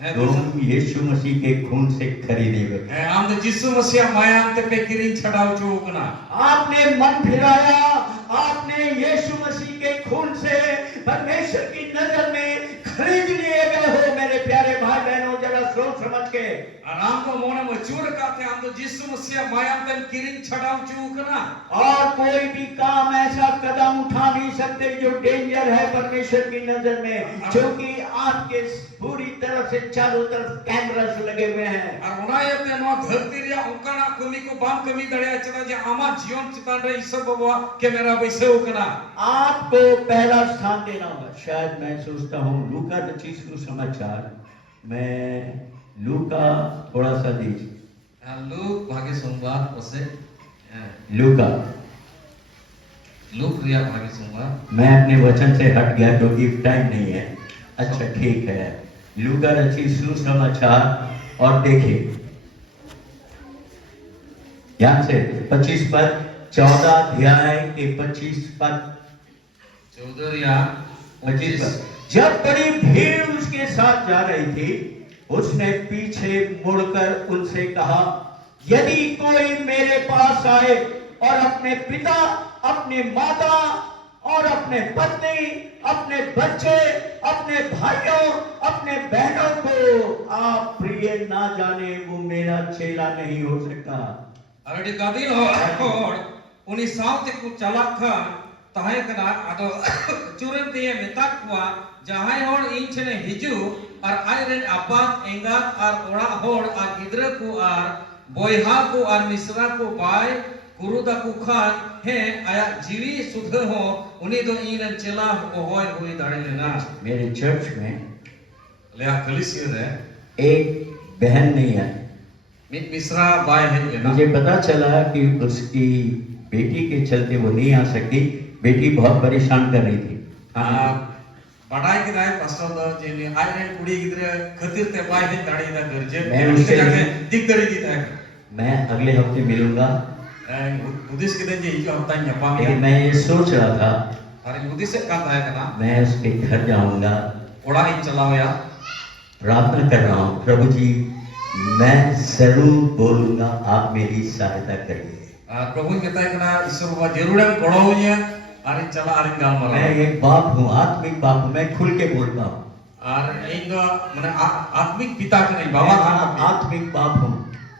तुम यीशु मसीह के खून से खरीदे गए। आम तो जिसु मसीह मायाम ते पे किरिंग छड़ाव चुकना। आपने मन फिराया, आपने यीशु मसीह के खून से परमेश्वर की नजर में खरीद लिए गए हो मेरे प्यारे भाई बहनों, जरा सोच समझ के। आराम को मोने मचूर काते आम तो जिसु मसीह मायाम ते किरिंग छड़ाव चुकना। और कोई भी काम ऐसा कदम उठा नहीं सकते जो डेंजर है परमेश्वर की नजर में, क्योंकि आपके पूरी तरफ से चारों तरफ कैमरास लगे हुए हैं। और उनायते नो धरती रे उनकाना कमी को बाम कमी दड़या चला जे आमा जीवन चितान रे ईश्वर बाबा कैमरा बैसे उकना। आपको पहला स्थान देना होगा। शायद मैं सोचता हूँ लूका रचित सुसमाचार, मैं लूका थोड़ा सा दीजिए। लूक भाग्य सोमवार उसे लूका, लूक रिया भाग्य सोमवार। मैं अपने वचन से हट गया क्योंकि टाइम नहीं है। अच्छा ठीक है, लूका रचित सुसमाचार और देखिए ध्यान से 25 पद, 14 अध्याय के 25 पद, 14 या 25 पद। जब बड़ी भीड़ उसके साथ जा रही थी, उसने पीछे मुड़कर उनसे कहा, यदि कोई मेरे पास आए और अपने पिता, अपने माता और अपने पत्नी, अपने बच्चे, अपने भाइयों, अपने बहनों को आप प्रिय ना जाने, वो मेरा चेला नहीं हो सकता। अरे गादिल हो उनी साउते को चलाखा ताहे कना आदो चुरन ते मेताक हुआ जहां होड़ इन छने हिजू और आयरन आपात एंगात और ओड़ा होड़ और गिदरा को और बोयहा को और मिश्रा को बाय गुरुदा को खान है आया जीवी सुध हो उन्हीं दो इन चला को होय हुई दाड़े लेना। मेरे चर्च में ले कलिसिया है एक बहन नहीं है, मिश्रा बाय है। मुझे पता चला कि उसकी बेटी के चलते वो नहीं आ सकती। बेटी बहुत परेशान कर रही थी। पढ़ाई के दाय पास्टर दा जेने आयरन कुड़ी गिदरे खतिर ते बाय है दाड़ी दा गरजे मैं उससे जाके दिख दरी दी था। मैं अगले हफ्ते मिलूंगा। उदिस के दिन ये हफ्ता न्यापा लेकिन मैं ये सोच रहा था, अरे उदिस से का था ना मैं उसके घर जाऊंगा, ओड़ा इन चलाओ या प्रार्थना कर रहा हूँ, प्रभु जी मैं जरूर बोलूंगा, आप मेरी सहायता करिए। प्रभु कहता है ना ईश्वर बाबा जरूर हम गड़ो हुए अरे चला अरे गाल मारा। मैं एक बाप हूँ, आत्मिक बाप हूँ, मैं खुल के बोलता हूँ। और इन माने आत्मिक पिता का नहीं बाबा आत्मिक बाप हूँ,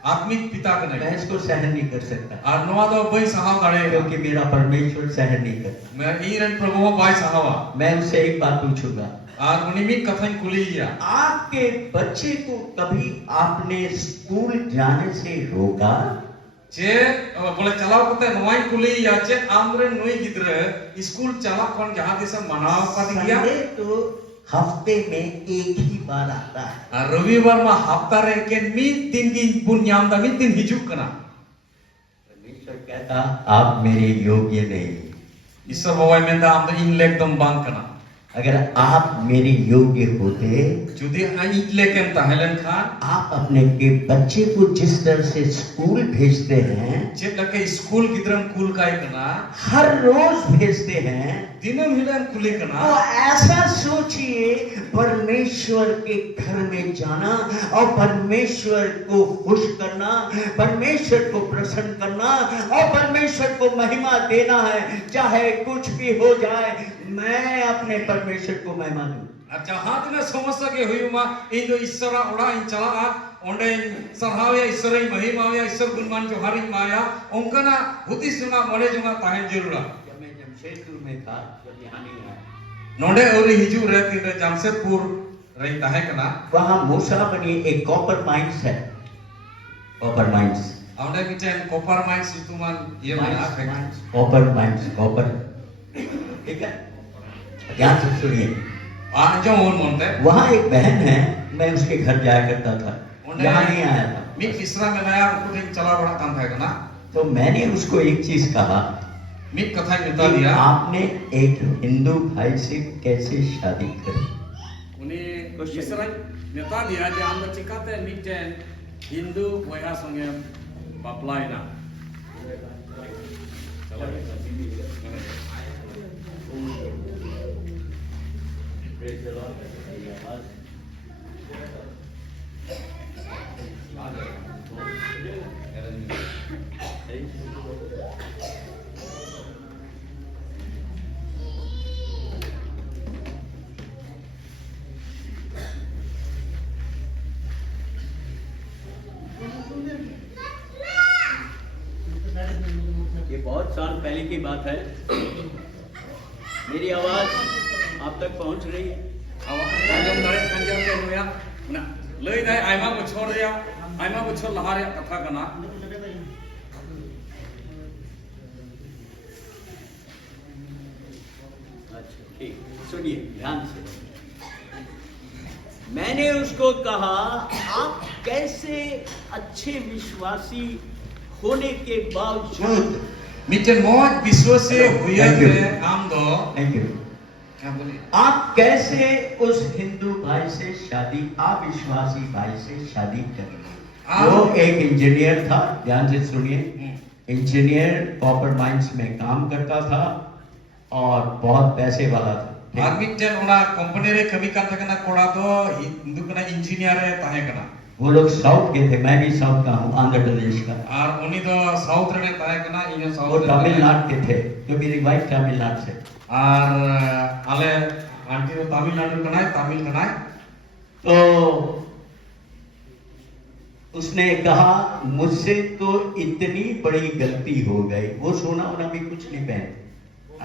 आत्मिक पिता का नहीं। मैं इसको सहन नहीं कर सकता। और नवा तो भाई साहब दाड़े क्योंकि मेरा परमेश्वर सहन नहीं करता। मैं ईरन प्रभु भाई साहब मैं उससे एक बात पूछूंगा, और उन्हीं कथन कुलिया आपके बच्चे को कभी आपने स्कूल जाने से रोका? चे बोले चलाओ कते नवाई कुलिया चे आमरे नोई गिद्रे स्कूल चला कौन जहां दिस मनाव पाती गया। संडे तो हफ्ते में एक ही बार आता है। रविवार में हफ्ता रे के मीत दिन की पुण्याम दा मीत दिन हिजुक कना। परमेश्वर कहता आप मेरे योग्य नहीं। ईश्वर बाबा में दा आम इन लेक दम बांग कना। अगर आप मेरे योग्य होते, जुदी इन लेकन ताहेलन खान आप अपने के बच्चे को जिस तरह से स्कूल भेजते हैं, जे लके स्कूल गिद्रम कुल काय कना हर रोज भेजते हैं, दिनम हिलन कुले कना। तो ऐसा सोचिए परमेश्वर के घर में जाना और परमेश्वर को खुश करना, परमेश्वर को प्रसन्न करना और परमेश्वर को महिमा देना है। चाहे कुछ भी हो जाए, मैं अपने परमेश्वर को महिमा दूं। अच्छा हाथ ने समस्या के हुई मा इन जो ईश्वर उड़ा इन चला ओंडे सरहावया ईश्वर ही महिमावया ईश्वर गुणमान जो हरि माया उनकना हुती सुना मरे जुगा ताहे जरूरा। जब मैं जमशेदपुर में था, जब यहाँ नहीं आया, नोडे औरी हिजू रहती रे जमशेदपुर रही ताहे कना वहाँ मूसा बनी एक कॉपर माइंस है, कॉपर माइंस, औंडे मिटेन कॉपर माइंस तुमान ये मना कॉपर माइंस, कॉपर, ठीक है, ध्यान से सुनिए। जो और मनते वहाँ एक बहन है, मैं उसके घर जाया करता था, यहाँ नहीं आया था। मी तीसरा में नया कुछ चला बड़ा काम था ना, तो मैंने उसको एक चीज कहा, मी कथा बता दिया आपने एक हिंदू भाई से कैसे शादी करी? उन्हें तीसरा बता दिया जे हम चिकाते मिटेन हिंदू बया संगे बापलाई ना बहुत साल पहले की बात है। मेरी आवाज आप तक पहुंच रही है? आजम दारे खंजर के नुया ना लई दाय आयमा बछर लहा रे कथा कना अच्छा ठीक, सुनिए ध्यान से। मैंने उसको कहा, आप कैसे अच्छे विश्वासी होने के बावजूद मिटन मौज विश्वास से हुआ Thank you. है आम दो थैंक यू, क्या बोले आप कैसे उस हिंदू भाई से शादी, अविश्वासी भाई से शादी करेंगे? वो एक इंजीनियर था, ध्यान से सुनिए। इंजीनियर कॉपर माइंस में काम करता था और बहुत पैसे वाला था। और मिटन उना कंपनी रे कभी का तकना कोड़ा तो हिंदू कना इंजीनियर है ताहे कना वो लोग साउथ के थे, मैं भी साउथ का हूँ, आंध्र प्रदेश का। और उनी तो साउथ रे ताहे कना इन वो साउथ तमिलनाडु के थे, जो मेरी वाइफ तमिलनाडु से। और आले आंटी तो तमिलनाडु कना है, तमिल कना है। तो उसने कहा, मुझसे तो इतनी बड़ी गलती हो गई। वो सोना वोना भी कुछ नहीं पहने,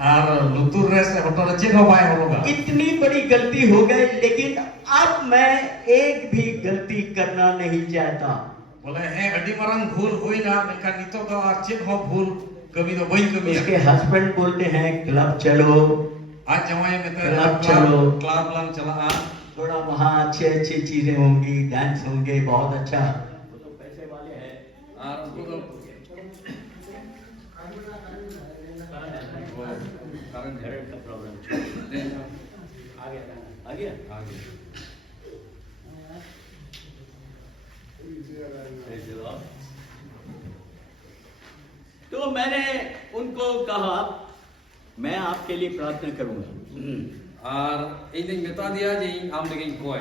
और लुतुर रे से होटल अच्छे हो पाए होगा। इतनी बड़ी गलती हो गई, लेकिन अब मैं एक भी गलती करना नहीं चाहता। बोले है अडी मरंग भूल हुई ना मेका नितो तो अच्छे हो भूल कभी तो वही कमी उसके हस्बैंड बोलते हैं क्लब चलो, आज जमाए में तो क्लब चलो, क्लब लंग चला थोड़ा वहाँ अच्छे अच्छी चीजें होंगी, डांस होंगे, बहुत अच्छा। वो तो पैसे वाले हैं और उनको तो कारण झगड़ का प्रॉब्लम आ गया। तो मैंने उनको कहा, मैं आपके लिए प्रार्थना करूंगा। और इन दिन बता दिया जे आम देगे कोय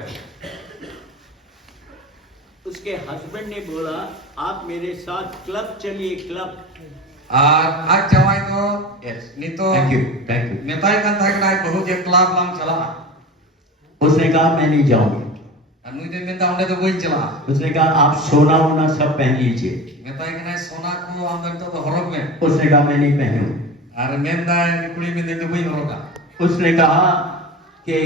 उसके हस्बैंड ने बोला, आप मेरे साथ क्लब चलिए, क्लब। और आज जमाए तो यस नितो थैंक यू। नेताई का था कि बहुत जे क्लब लंग चला उसने कहा, मैं नहीं जाऊंगी। अनुई दे में ताउंडे तो वही चला उसने कहा, आप सोना वोना सब पहन लीजिए। नेताई कना सोना को अंदर तो हरक में उसने कहा, मैं नहीं पहनूं। और मेंदा कुड़ी में दे तो वही हरका उसने कहा कि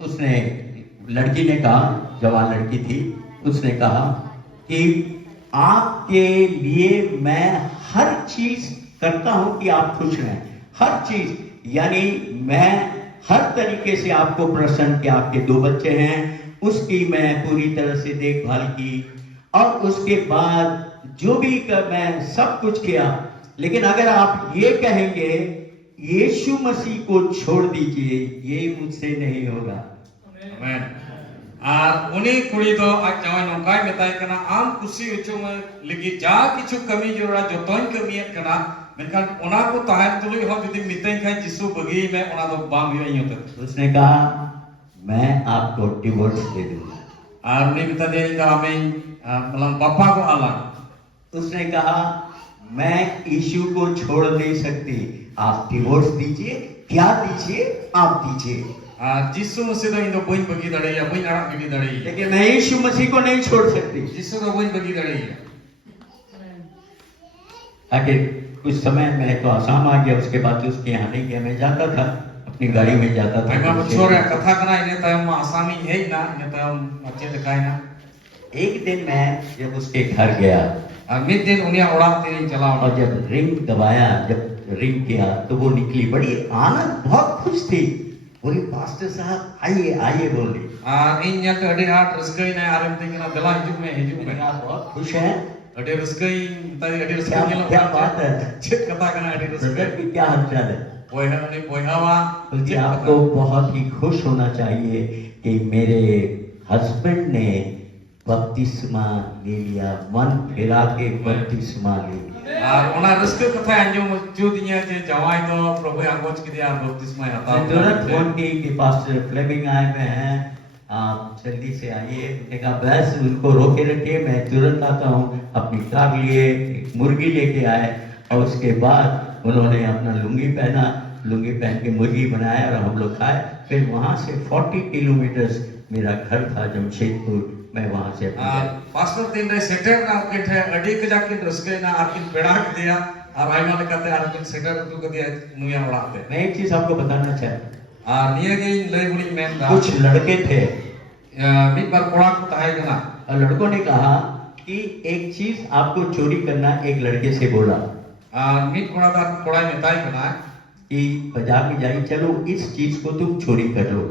उसने लड़की ने कहा, जवान लड़की थी, उसने कहा कि आपके लिए मैं हर चीज करता हूं कि आप खुश रहें, हर चीज, यानी मैं हर तरीके से आपको प्रसन्न, कि आपके 2 बच्चे हैं, उसकी मैं पूरी तरह से देखभाल की, और उसके बाद जो भी मैं सब कुछ किया। लेकिन अगर आप ये कहेंगे यीशु मसीह को छोड़ दीजिए, ये मुझसे नहीं होगा। आमेन। और उन्हीं कुड़ी तो आज जवान नौकाय मेताय कना आम खुशी उचो में लगी जा किछु कमी जरूरा जो तोइन कमियत कना मेनखान ओना को ताहन तुलुई हो जदी मितें खाय जिसु बगी में ओना तो बाम हुई होत। उसने कहा, मैं आपको डिवोर्स दे दूंगा। और ने मिता दे इंदा आमेन मतलब पापा को आला। उसने कहा, मैं यीशु को छोड़ नहीं सकती, आप डिवोर्स दीजिए, क्या दीजिए आप दीजिए। जिसु मसीह तो इंदो बइन बगी दड़े या बइन आड़ा गिनी दड़े, लेकिन मैं यीशु मसीह को नहीं छोड़ सकती। जिसु तो बइन बगी दड़े। आखिर कुछ समय में तो आसाम आ गया, उसके बाद उसके यहाँ नहीं गया, मैं जाता था अपनी गाड़ी में जाता था। आइमा छोरे कथा कना इने तयम आसामी है ना ने तयम अच्छे दिखाई ना। एक दिन मैं जब उसके घर गया और मिड दिन उनिया उड़ा तेरे चला और जब रिंग दबाया, जब रिंग किया तो वो निकली, बड़ी आनंद, बहुत खुश थी। बोली, पास्टर साहब आइए आइए, बोली। इन ᱧᱮᱞ ᱛᱮ ᱟᱹᱰᱤ ᱟᱸᱴ ᱨᱟᱹᱥᱠᱟᱹᱭ ᱱᱟ ᱟᱨ ᱢᱤᱛᱟᱹᱧ ᱠᱟᱱᱟ ᱫᱮᱞᱟ ᱦᱤᱡᱩᱜ ᱢᱮ आप बहुत खुश हैं? ᱟᱹᱰᱤ ᱨᱟᱹᱥᱠᱟᱹᱧ ᱢᱮᱛᱟᱭ ᱟᱹᱰᱤ ᱨᱟᱹᱥᱠᱟᱹ ᱧᱮᱞᱚᱜ क्या बात है? ᱪᱮᱫ ᱠᱟᱛᱷᱟ ᱠᱟᱱᱟ ᱟᱹᱰि ब्रदर रस्के की क्या हालचाल है? बयहा उनी बयहावा बल्कि आपको बहुत ही खुश होना चाहिए कि मेरे हस्बैंड ने बपतिस्मा ले लिया, मन फिरा के बपतिस्मा ले लिया। और ओना रस्के कथा अंजम जुदिया जे जवाई दो प्रभु आगोच किदिया बपतिस्मा हता मैं तुरंत फोन की कि पास्टर फ्लेमिंग आए हुए हैं, आप जल्दी से आइए। मैंने कहा बस उनको रोके रखिए, मैं तुरंत आता हूँ। अपनी कार लिए, एक मुर्गी लेके आए और उसके बाद उन्होंने अपना लुंगी पहना लुंगी पहन के मुर्गी बनाया और हम लोग खाए। फिर वहां से 40 किलोमीटर मेरा घर था जमशेदपुर, मैं वहां से अपने घर। पास्टर दिन रे सेटर ना के थे अडी के जाके रस्के ना आकिन पेड़ा के दिया और आइमा लेकाते आकिन सेटर तू के दिया नुया उड़ाते। मैं एक चीज आपको बताना चाहता निया के लय गुनी मेन दा हूं, कुछ लड़के थे मित बार कोड़ा को ताहे गना और लड़कों ने कहा कि एक चीज आपको चोरी करना, एक लड़के से बोला मित कोड़ा दा कोड़ा में ताई गना कि बाजार में जाइए, चलो इस चीज को तुम चोरी कर लो।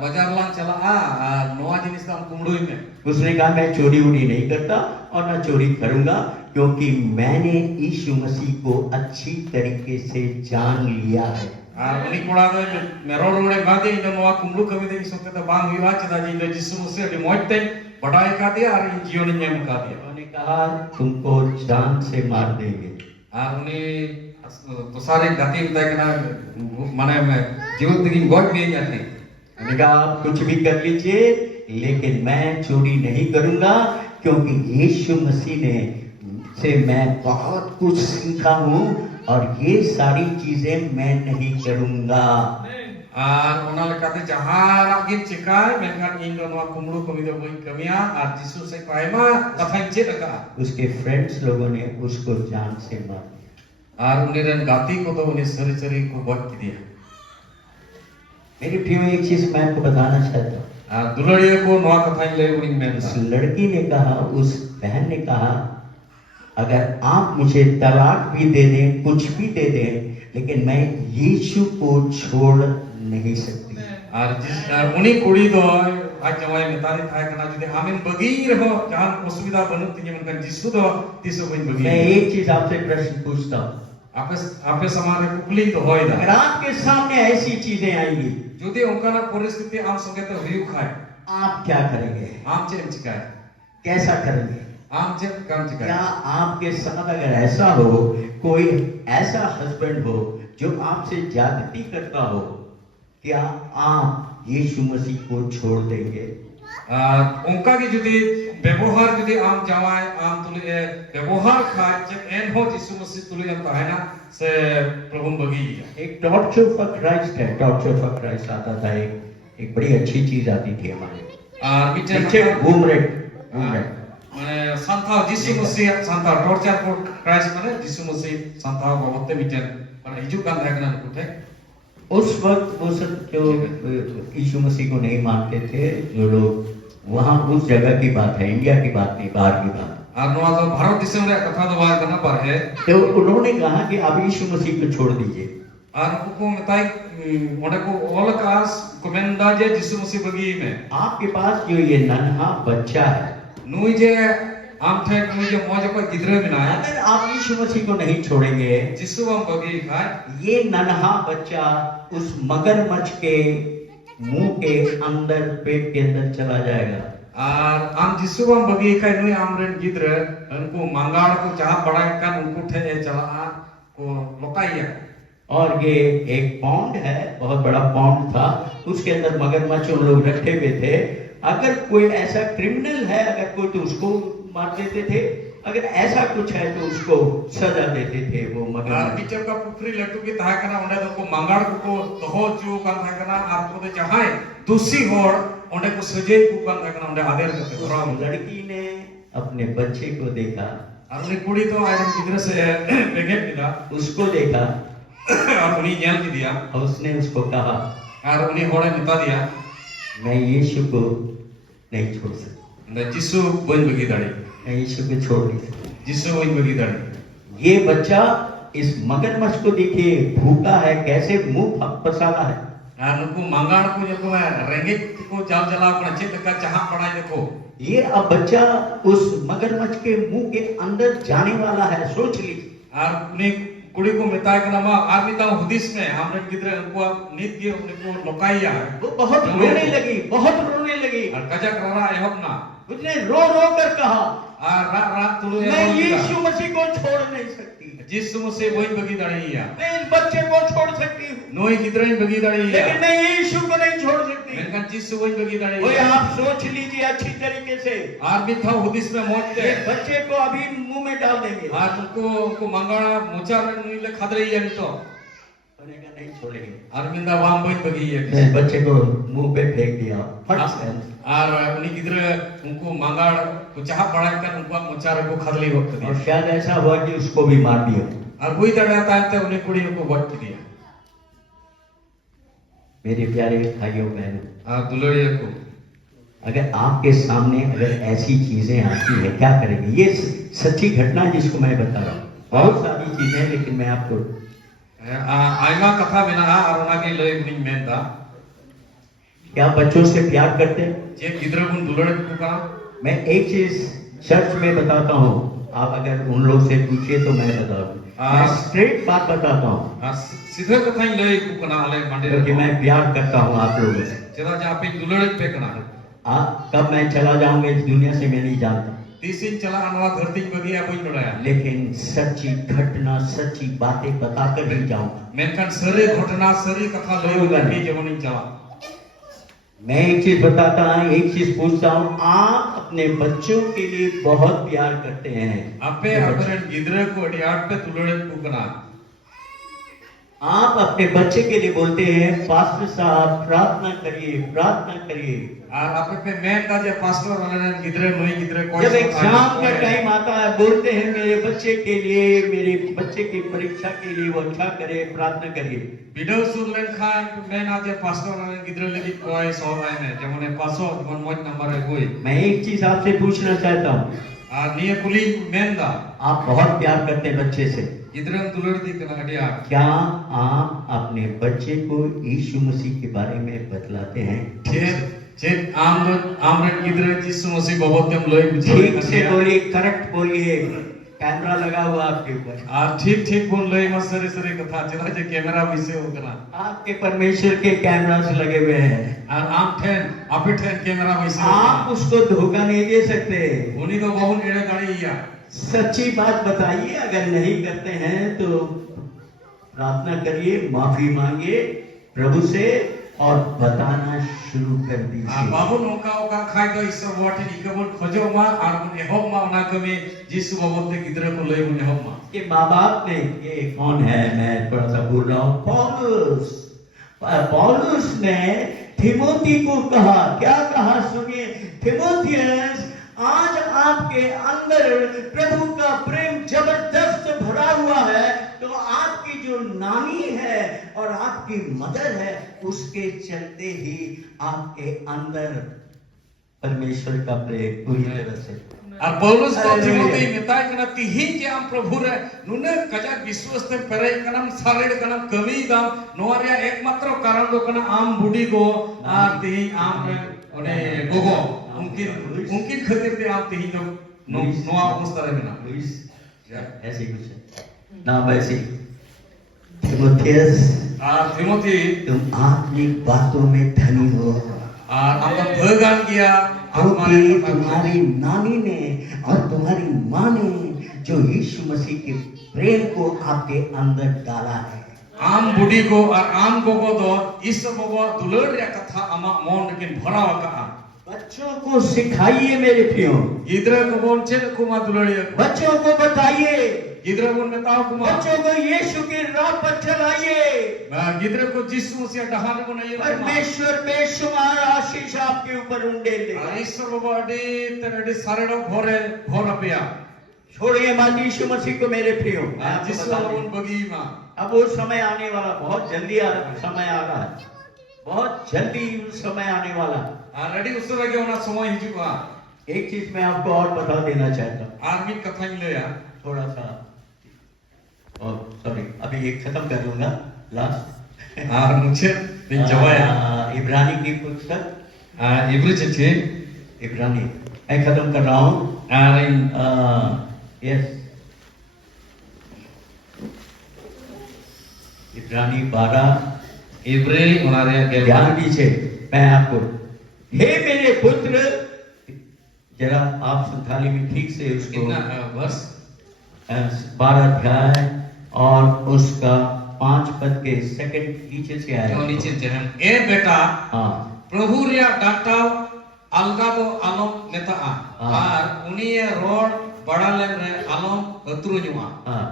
बाजार लांग चला नोआ जिनिस दा कुमड़ोई में। उसने कहा मैं चोरी उड़ी नहीं करता और ना चोरी करूंगा, क्योंकि मैंने यीशु मसीह को अच्छी तरीके से जान लिया है। उनी कोड़ा दो मेरो रोड़े बादे इन नोआ कुमड़ू कभी दे सोते तो बांग हुआ चदा जी ने जिसु मसीह अडी मोजते बड़ाई का दिया और इन जीवन ने नेम का दिया। उन्होंने कहा तुमको जान से मार देंगे। उनी तो सारे गति बताए ना माने मैं जीवन दिन गोद में जाते। मैंने कहा आप कुछ भी कर लीजिए, लेकिन मैं चोरी नहीं करूंगा, क्योंकि यीशु मसीह ने से मैं बहुत कुछ सीखा हूँ और ये सारी चीजें मैं नहीं करूंगा। और उना लेकाते जहां गिन चिकाय मेनखान इन दोनों कुमड़ू कमी दो बई कमिया और जिसु से कायमा कथा चेत का। उसके फ्रेंड्स लोगों ने उसको जान से मार दिया और उन्हें रन गाती को तो उन्हें सरी सरी को बच दिया। मेरी प्रिय में एक चीज मैं आपको बताना चाहता हूँ। दुलड़िए को नवा कथा ले उन्हें में उस लड़की ने कहा, उस बहन ने कहा, अगर आप मुझे तलाक भी दे दें, कुछ भी दे दें, लेकिन मैं यीशु को छोड़ नहीं सकती। और जिस उन्हीं कुड़ी दो आज जवाई मितारी था करना जुदे आमिन बगी रहो जहां असुविधा बनु तिने मन जिसु दो तिसो बन बगी। मैं एक चीज आपसे प्रश्न पूछता हूँ, आपे समारे कुकली तो होय दा अगर आपके सामने ऐसी चीजें आएंगी, जुदे उनका ना परिस्थिति आम संगे तो हुई खाए, आप क्या करेंगे? आम चेम चिकाए कैसा करेंगे? आम चेम काम चिकाए। क्या आपके साथ अगर ऐसा हो, कोई ऐसा हस्बैंड हो जो आपसे ज्यादती करता हो, क्या आप यीशु मसीह को छोड़ देंगे? उनका की जुदी व्यवहार जुदी आम जवाय आम तुले व्यवहार खाए जब एन हो यीशु मसीह तुले हम है ना से प्रभु बगी। एक टॉर्चर फॉर क्राइस्ट है, टॉर्चर फॉर क्राइस्ट आता था, एक बड़ी अच्छी चीज आती थी हमारे नीचे घूम रहे माने संता यीशु मसीह संता टॉर्चर फॉर क्राइस्ट माने यीशु मसीह संता बाबते मिचन माने हिजू कान है ना कुछ है। उस वक्त वो सब जो यीशु मसीह को नहीं मानते थे, जो लोग वहां, उस जगह की बात है, इंडिया की बात नहीं, बाहर की बात। तो भारत देश में कथा तो बात करना पर है, तो उन्होंने कहा कि आप यीशु मसीह को छोड़ दीजिए। और उनको मिताई ओडे को ऑल कास कमेंडा जे यीशु मसीह बगी में आपके पास जो ये नन्हा बच्चा है, नुई जे आम थे नुई जे मौज पर गिदरे में ना है, अगर आप यीशु मसीह को नहीं छोड़ेंगे, यीशु हम बगी खाए, ये नन्हा बच्चा उस मगरमच्छ के मुंह के अंदर, पेट के अंदर चला जाएगा। और आम यीशु हम बगी खाए नुई आम रेन गिदरे उनको मंगाड़ को जहां बड़ा कर उनको ठे चला को लोकाइया। और ये एक पॉन्ड है, बहुत बड़ा पॉन्ड था, उसके अंदर मगरमच्छ उन लोग रखे हुए थे। अगर कोई ऐसा क्रिमिनल है, अगर कोई, तो उसको मार देते थे, अगर ऐसा कुछ है तो उसको सजा देते थे वो मगरमच्छ। टीचर का पुत्री लट्टू की तहा करना उन्हें तो को मंगाड़ को दहो चू का तहा करना आपको तो जहां दूसरी होड़ उन्हें को सजे को का तहा करना उन्हें आदेश करते उस लड़की ने अपने बच्चे को देखा, और उन्हें कुड़ी तो आयरन किधर से बेगेट मिला, उसको देखा और उन्हें ज्ञान की दिया, और उसने उसको कहा, और उन्हें होड़े मिटा दिया, मैं यीशु को नहीं छोड़ सकता, जिसु बन बगी दाड़ी, मैं यीशु को छोड़ नहीं सकता। जिसु बन बगी दाड़ी। ये बच्चा इस मगरमच्छ को देखिए, भूखा है, कैसे मुंह पसारा है। नुकु मंगाड़ को जो को रेंगे को जाल जला अपना चित का चाह पड़ा देखो, ये अब बच्चा उस मगरमच्छ के मुंह के अंदर जाने वाला है, सोच लीजिए। और उन्हें कुड़ी को मिताय का नामा आदमी ता हुदिस में हमने गिदरे उनको नित्य उनको लोकाइया वो बहुत रोने लगी, बहुत रोने लगी, और कजक रहा है अपना उसने रो रो कर कहा, रात रात तुलु मैं यीशु मसीह को छोड़ नहीं सकती, यीशु मसीह वही बगी दाड़िया, मैं इस बच्चे को छोड़ सकती हूँ, नोई गिदरे बगी दाड़िया, लेकिन मैं यीशु को नहीं छोड़ सकती। मेनकान यीशु वही बगी वो दाड़िया। आप सोच लीजिए अच्छी तरीके से, आदमी था हुदिस में मौजते, इस बच्चे को अभी मुंह में डाल देंगे, आज उनको मंगाड़ा मोचा में नुई ले खादरे ही तो बनेगा नहीं छोड़ेंगे। Ar minda bang bain bagi ya. मैं बच्चे को मुंह पे फेंक दिया फट से। Ar uni gidra unku mangar ku caha parai kan unku mochar ko khadli gok और diya. शायद ऐसा हुआ कि उसको भी मार दिया। Ar hui dada tan te uni kudi ko bot diya. मेरे प्यारे भाइयों बहनों, Ar duluriya ko. अगर आपके सामने अगर ऐसी चीजें आती है क्या करेंगे? ये सच्ची घटना है जिसको मैं बता रहा हूँ। बहुत सारी चीजें हैं लेकिन मैं आपको Aima katha menaga ar ona ge loi ning menda. क्या बच्चों से प्यार करते हैं? Je gidra bun dulurit ko kana. मैं एक चीज चर्च में बताता हूँ, आप अगर उन लोग से पूछिए तो मैं बताऊँ। मैं स्ट्रेट बात बताता हूँ Sidha katha loi ko kana ale mandir. क्योंकि मैं प्यार करता हूँ आप लोगों से। Jada ja pe dulurit pe kana. कब मैं चला जाऊंगा इस दुनिया से मैं नहीं जानता, Tisin chala anwa dharti bagi apa ini berdaya. लेकिन सच्ची घटना सच्ची बातें बताकर ही जाऊंगा। Menkan seri घटना seri कथा लई बगी जवनी चला. मैं एक चीज बताता हूँ, एक चीज पूछता हूँ, आप अपने बच्चों के लिए बहुत प्यार करते हैं। Ape aparen gidra ko adiat pe dulurit ko kana. आप अपने बच्चे के लिए बोलते हैं पास्टर साहब प्रार्थना करिए प्रार्थना करिए। Ar ape pe men ka je pastor walanan gidra noi gidra koi. जब एग्जाम का टाइम आता है बोलते हैं मेरे बच्चे के लिए, मेरे बच्चे की परीक्षा के लिए वो अच्छा करे, प्रार्थना करिए। Bidau surlen khan men aje pastor walanan gidra lagi koi sohai ne. Jamone paso jamon moj number hai koi. मैं एक चीज आपसे पूछना चाहता हूँ, Ar niya kuli men da. आप बहुत प्यार करते हैं बच्चे से, Gidra dulurit di kana adiat. क्या आप अपने बच्चे को यीशु मसीह के बारे में बतलाते हैं? Cek amren gidra jisu masih babot tem loi ठीक से buji. बोलिए, करेक्ट बोलिए, कैमरा लगा हुआ आपके ऊपर। Ar ठीक बोल लई mas seri कथा चला जे कैमरा विषय हो कना. आपके परमेश्वर के कैमरास लगे हुए हैं, Ar am ten ape ten camera विषय. आप उसको धोखा नहीं दे सकते। Uni to bahun ere kali ya. सच्ची बात बताइए, अगर नहीं करते हैं तो प्रार्थना करिए, माफी मांगिए प्रभु से और बताना शुरू कर Ar दीजिए। bahun oka khai do isor bawati ikabun khojo ma ar mun ehom ma ona kami jisu babot te gidra ko loi mun ehom ma. कि माँ बाप ने, ये कौन है, मैं थोड़ा सा बोल रहा हूँ, पौलुस ने थिमोथी को कहा, क्या कहा सुनिए, थिमोथियस आज आपके अंदर प्रभु का प्रेम जबरदस्त भरा हुआ है, तो आपकी जो नानी है और आपकी मदर है उसके चलते ही आपके अंदर परमेश्वर का प्रेम पूरी तरह से। Ar Paulus ko Timothy metai kana tihin ke am prabhu re nune kajak biswas te perai kanam sarir kanam kami dam noa ria ekmatro karan do kana am budi ko ar tihin am one gogo mungkin khatir te am tihin do noa avastha re mena. ऐसे कुछ है ना, वैसे थिमोथियस Ar Timothy तुम आत्मिक बातों में धनी हो, ar am bhagan kiya क्योंकि तुम्हारी नानी ने और तुम्हारी माँ ने जो यीशु मसीह के प्रेम को आपके अंदर डाला है। am budi ko ar am gogo do isor bobo dulur ria katha ama mon rekin bhara ka. बच्चों को सिखाइए मेरे प्रियो, Gidra ko bon chen kuma dulur ria. बच्चों को बताइए, Gidra bon metao kuma. बच्चों को यीशु के राह पर चलाइए। Gidra ko jisu sia dahan ko na yun. परमेश्वर बेशुमार आशीष आपके ऊपर उंडेलेगा। Isor baba adi teradi sarado bhora piya. छोड़िए मत यीशु मसीह को मेरे प्रियो। Jisu alun bagi ma. अब वो समय आने वाला, बहुत जल्दी समय आ रहा है, बहुत जल्दी समय आने वाला। Ready usur lagi ona somoy hiju ka. एक चीज मैं आपको और बता देना चाहता हूँ, Army katha le ya. थोड़ा सा, और सॉरी अभी ये खत्म कर लूंगा लास्ट। Muche din jawaya. इब्रानी की पुस्तक, Ibru chichi. इब्रानी मैं खत्म कर रहा हूँ। यस, इब्रानी 12 Ibri onare ध्यान दीजिए, मैं आपको, हे मेरे पुत्र, जरा आप संथाली में ठीक से उसको verse 12 अध्याय और उसका 5 पद के सेकंड नीचे से आया। नीचे jahan. Beta हाँ, प्रभु ria dataw alga do alom metaa. Ar uni rod badalen re alom atru nyuma. हाँ,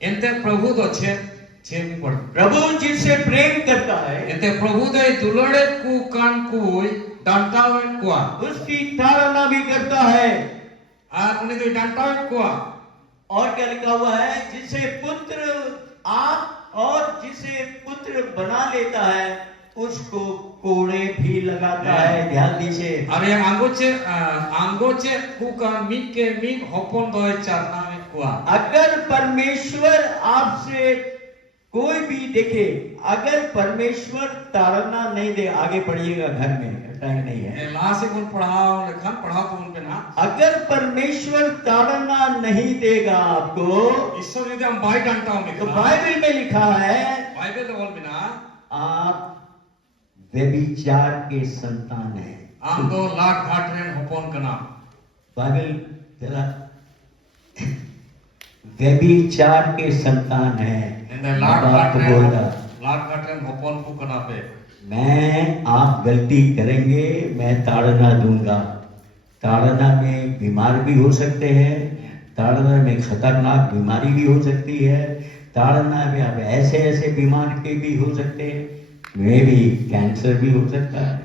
Ente Prabhu do che Cem pun. प्रभु जिनसे प्रेम करता है Ente Prabhu dai dulare ku kan kui dantawan kuah. उसकी ताड़ना भी करता है। Ar uni doi dantawan kuah. और क्या लिखा हुआ है, जिसे पुत्र आप और जिसे पुत्र बना लेता है उसको कोड़े भी लगाता है। ध्यान दीजिए, Ar yang anggoce ku kan mid ke mid hopon doi charnawen kuah. अगर परमेश्वर आपसे कोई भी देखे, अगर परमेश्वर ताड़ना नहीं दे, आगे पढ़िएगा, घर में टाइम नहीं है। Lasi pun पढ़ाओ लेखन पढ़ाओ तो उन पे ना. अगर परमेश्वर ताड़ना नहीं देगा आपको, ईश्वर यदि हम बाई dantawan तो में बाइबल में लिखा है बाइबल तो बोल बिना आप व्यभिचार के संतान हैं। आम दो लाख घाट रेन हॉपन कना. बाइबल जरा व्यभिचार के संतान हैं। Ende लाख बाप घाट को रेन बोल रहा, लाख घाट रेन हॉपन को कना पे. मैं आप गलती करेंगे मैं ताड़ना दूंगा। ताड़ना में बीमार भी हो सकते हैं, ताड़ना में खतरनाक बीमारी भी हो सकती है, ताड़ना में आप ऐसे ऐसे बीमार के भी हो सकते हैं, मे भी कैंसर भी हो सकता है,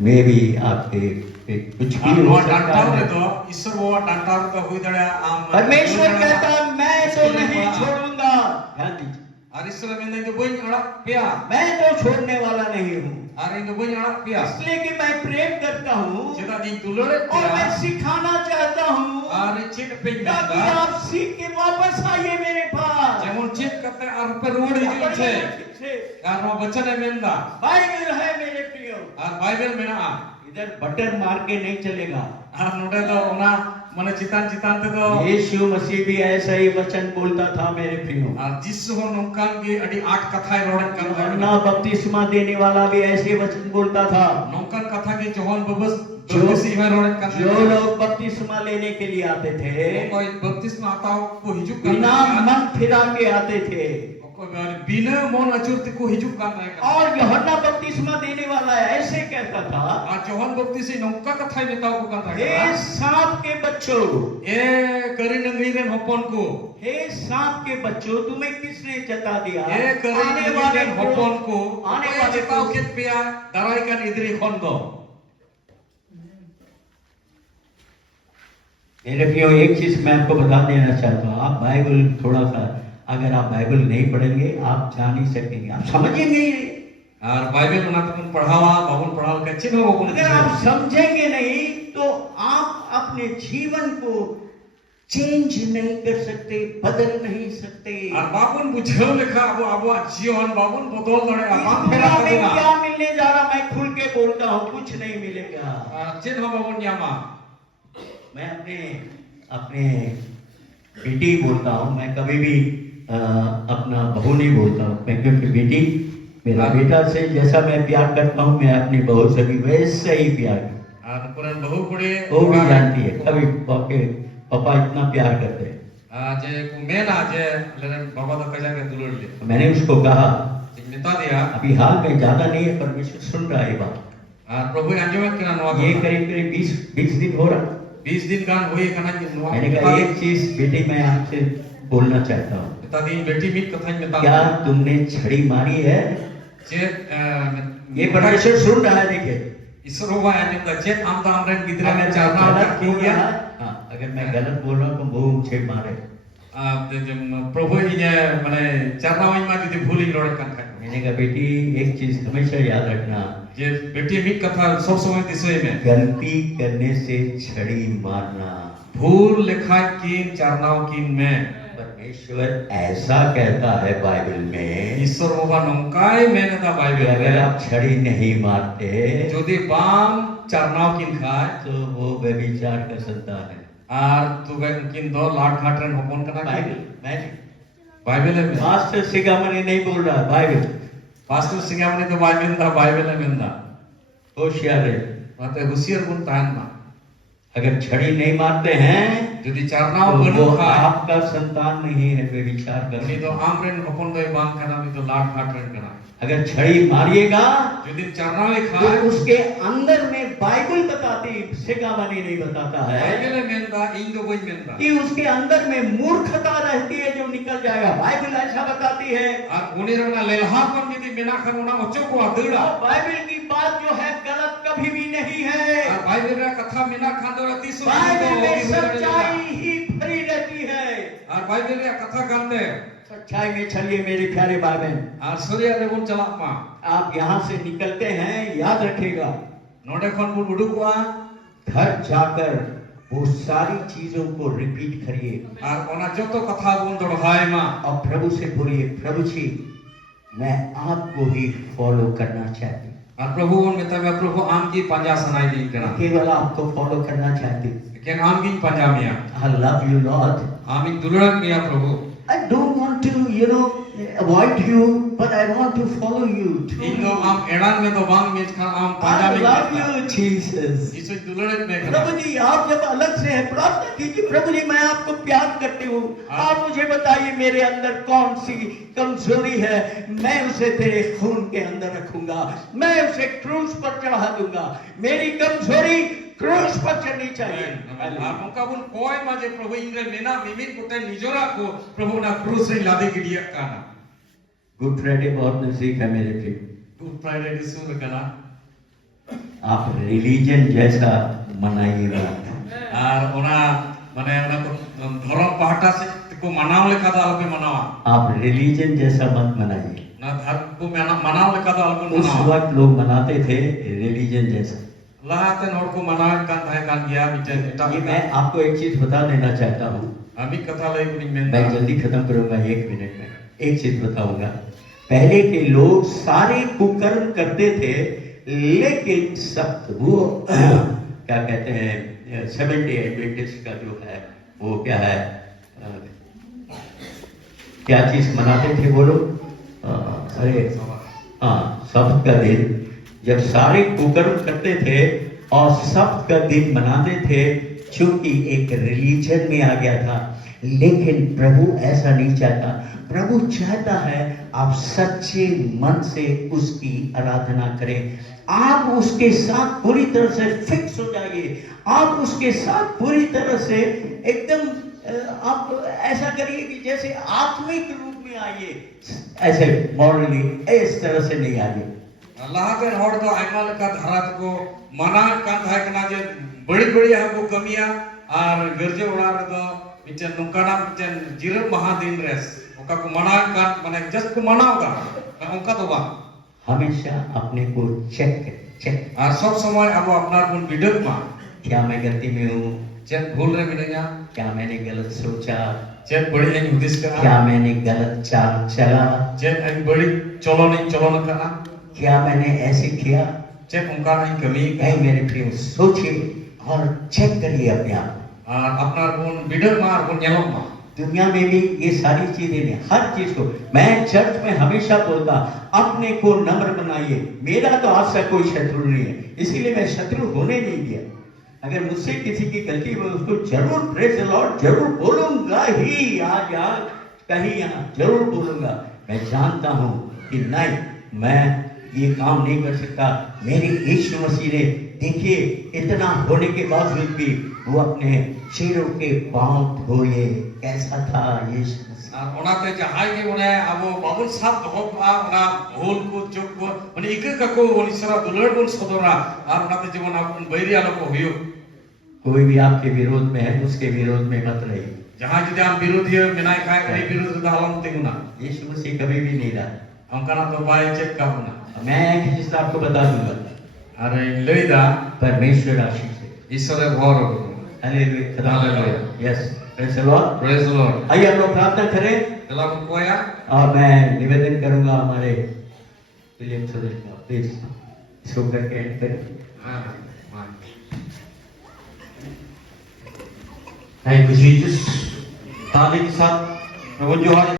मे भी आपके कुछ भी हो नोआ सकता dantawan है। itu ईश्वर वो dantawan का हुई दड़ा आम. परमेश्वर कहता है मैं तो नहीं छोड़ूंगा। ध्यान दीजिए, Ar ईश्वर में नहीं तो बोई अड़क पिया. मैं तो छोड़ने वाला नहीं हूँ, Ar itu बोई अड़क पिया. इसलिए कि मैं प्रेम करता हूँ Cita di dulare और मैं पिया. सिखाना चाहता हूँ Ar cit pe ताकि nyata. आप सीख के वापस आइए मेरे पास। Jemun cit kata ar pe ruwad hijau ce. Ar mau baca ne menda. Bible है मेरे प्रियो, Ar Bible mena. इधर बटन मार के नहीं चलेगा। Ar node to ona mane citan-citan te to. यीशु मसीह भी ऐसा ही वचन बोलता था मेरे प्रियो। Ar Jisu ho nongkan gi adi 8 kathai rodan kan. यूहन्ना बपतिस्मा देने वाला भी ऐसे वचन बोलता था। Nongkan katha gi Johan babas जो baptisma ima rodan kan. जो लोग बपतिस्मा लेने के लिए आते थे, Koi baptisma atau ko hijuk kan. बिना मन फिरा के आते थे, Koi bina mon acur te ko hijuk kan mereka. और यूहन्ना बपतिस्मा देने वाला ऐसे कहता था, Ar Johan baptisi nongka kathai betau ko kan हे mereka. सांप के बच्चों, ए करी नगरी ren hopon ko. हे सांप के बच्चों, तुम्हें किसने जता दिया? ए करी आने नगरी वाले ren hopon ko. आने Okoy वाले citau को ket pia daraikan idri khondo. मेरे प्रियो, एक चीज मैं आपको बता देना चाहता हूँ, आप बाइबल थोड़ा सा, अगर आप बाइबल नहीं पढ़ेंगे आप जा नहीं सकेंगे, आप समझेंगे ही नहीं। Ar Bible mana pun pढ़ावा babun पढ़ाओ के चिन्ह babun. अगर आप समझेंगे नहीं तो आप अपने जीवन को चेंज नहीं कर सकते, बदल नहीं सकते। Ar babun bujhau lekha abu abu jiwan babun bodol dare इस abang दुनिया phera में kadena. क्या मिलने जा रहा, मैं खुल के बोलता हूँ, कुछ नहीं मिलेगा। चिन्ह babun nyama. मैं अपने अपने बेटी बोलता हूँ, मैं कभी भी अपना बहू नहीं बोलता हूँ, मैं, क्योंकि बेटी मेरा बेटा से जैसा मैं प्यार करता हूँ, मैं अपनी बहू से भी वैसे ही प्यार करता हूँ। Ar puran bahu kude. वो भी जानती है, कभी पापा इतना प्यार करते हैं। Je ku mena je leren baba da kaja ke dulur le. मैंने उसको कहा, Minta dia. अभी हाल में ज्यादा नहीं है, परमेश्वर सुन रहा है बात, Ar Prabhu anjumat kena noa. ये करीब करीब 20 दिन हो रहा। 20 दिन kan hui kana noa. मैंने कहा एक चीज बेटी मैं आपसे बोलना चाहता हूँ, Tadi beti mit kathai minta. क्या तुमने छड़ी मारी है? Je ये परमेश्वर सुन रहा है, देखिए। ईश्वर होगा anjumat je am da amren gidra अगर me मैं charna गलत ki बोल gya. रहा, हाँ, अगर मैं गलत बोल रहा हूँ तो वो मुझे मारे। Prabhu inya mane charna oi ma jodi bhuli rodan kan khai. मैंने कहा बेटी एक चीज हमेशा याद रखना, Je beti mit katha sob somoy disoi me. गलती करने से छड़ी मारना। भूल लेखा किन चारनाव किन में. परमेश्वर ऐसा कहता है बाइबल में, ईश्वर बाबा नौकाय मैंने दा कि बाइबल अगर में. आप छड़ी नहीं मारते जोदी बाम चारनाव किन खाय. तो वो व्यभिचार का संतान है। आर तू किन दो लाट घाट रेन हपन कना बाइबल, मैं बाइबल में. मास्टर सिगामनी नहीं बोल रहा, बाइबल। पास्टर सिंगामनी तो बाइबल दा बाइबल में दा. होशियार है। माते हुसियर गुण ताहन मा. अगर छड़ी नहीं मारते हैं Jadi carnau तो वो benuh khai. आपका संतान नहीं है, वे विचार कर। Ini to amren hopon doi bang kana itu lat patren kana. अगर छड़ी मारिएगा Jadi carnau तो khai. उसके अंदर में बाइबल बताती, सिगावानी नहीं बताता है Bible menda indo boy menda. कि उसके अंदर में मूर्खता रहती है जो निकल जाएगा। बाइबल ऐसा बताती है। Ar unirana lelhapan jadi menakan una ocok wa deula. और बाइबल की बात जो है गलत कभी भी नहीं है। Ar Bible ra katha menakan dora tisu. Bible में सच्चाई ही भरी रहती है। Ar Bible ra katha gante. सच्चाई में चलिए मेरे प्यारे भाई बहन। Ar surya rebon chalak ma. आप यहाँ से निकलते हैं, याद रखिएगा, Node khon bun udukwa. घर जाकर वो सारी चीजों को रिपीट करिए Ar ona joto katha bun dorhai ma. और प्रभु से बोलिए, प्रभु जी मैं आपको ही फॉलो करना चाहती हूँ, Ar Prabhu on metawa Prabhu amji panja sanai din kana. केवल आपको फॉलो करना चाहती हूँ। Ken amgi panja mia. I love you Lord. Amin duluran mia Prabhu. I don't want to avoid you, but I want to follow you. Indo am eran me to bang mit khan am panja I me. love you Jesus. Isu duluran me kana. प्रभु जी आप जब अलग से हैं, प्रार्थना कीजिए, प्रभु जी मैं आपको प्यार करती हूँ, आप मुझे बताइए मेरे अंदर कौन सी कमजोरी है, मैं उसे तेरे खून के अंदर रखूंगा, मैं उसे क्रूस पर चढ़ा दूंगा, मेरी कमजोरी क्रूस पर चढ़नी चाहिए। Ar muka bun koi ma je Prabhu ingre mena mimit kutai nijora ko Prabhu na krus ri lade gidia kana. Good Friday बहुत नजदीक है मेरे प्रिय। Good Friday di sur kana. आप रिलीजन जैसा मनाइएगा, Ar ona mane ona ko dhorom pahata se ko manaw lekha da alpe manawa. आप religion जैसा मत मनाइए। Na dhar ko manaw lekha da alpe उस manawa. वक्त लोग मनाते थे रिलीजन जैसा। Lahate nor ko manaw kan thai kan gya bitan eta ये मैं आपको एक चीज बता देना चाहता हूँ, ami katha lai kuning मैं menda. जल्दी खत्म करूंगा, 1 मिनट में एक चीज बताऊंगा। पहले के लोग सारे कुकर्म करते थे, लेकिन सब वो क्या कहते हैं, 70 एडवेंटिस्ट का जो है वो क्या है, क्या चीज मनाते थे वो लोग, अरे हाँ, सब्त का दिन, जब सारे कुकर्म करते थे और सब्त का दिन मनाते थे, चूंकि एक रिलीजन में आ गया था। लेकिन प्रभु ऐसा नहीं चाहता। प्रभु चाहता है आप सच्चे मन से उसकी आराधना करें, आप उसके साथ पूरी तरह से फिक्स हो जाइए, आप उसके साथ पूरी तरह से एकदम आप ऐसा करिए कि जैसे आत्मिक रूप में आइए, ऐसे मॉरली इस तरह से नहीं आइए। Lahate hor do aima lekha dharat ko mana kan thai kana je badi ha ko kamiya ar gerje orar do miten nungkana miten jirat mahadin res oka ko mana kan mane just ko manaw ga onka to ba हमेशा अपने को check ar sob somoy abo apnar bun bidak ma क्या मैं गलती में हूँ, chet bhul re minanya क्या मैंने गलत सोचा, chet badi ani hudis kana क्या मैंने गलत चाल चला, chet ani badi cholon kana क्या मैंने ऐसे किया। chet onka ani kami नहीं मेरे प्रिय, सोचिए और चेक करिए अपने आप। ar apnar bun bidak ma ar bun nyelok ma दुनिया में भी ये सारी चीजें नहीं, हर चीज को मैं चर्च में हमेशा बोलता, अपने को नम्र बनाइए। मेरा तो आपसे कोई शत्रु नहीं है, इसीलिए मैं शत्रु होने नहीं दिया। अगर मुझसे किसी की गलती हो उसको जरूर प्रेज द लॉर्ड जरूर बोलूंगा ही, आज कहीं यहाँ जरूर बोलूंगा। मैं जानता हूँ कि नहीं, मैं ये काम नहीं कर सकता। मेरे यीशु मसीह ने देखिए इतना होने के बावजूद भी वो अपने चेलों के पांव धोए, कैसा था यीशु मसीह। ar onate jahai ge mone abo babun sab dohok ba ona bhul ko chuk ko mane ikka ka ko oni sara dular bun sodora ar onate jemon apun bairi alo ko hoyo कोई भी आपके विरोध में है, उसके विरोध में मत रहिए। jahan jodi am birodiya menai khai ei birod da alam tinguna यीशु मसीह कभी भी नहीं रहा। onkana to bai chet ka huna मैं एक चीज आपको बता दूंगा, are leida परमेश्वर आशीष है। ishore bhor hallelujah, Hallelujah. Yes, praise the Lord. praise the lord आइए हम लोग प्रार्थना करें dalam koya और मैं निवेदन करूंगा हमारे विलियम सुरेश का, प्लीज इसको करके एंड करें। Thank you Jesus. ताली के साथ प्रभु जो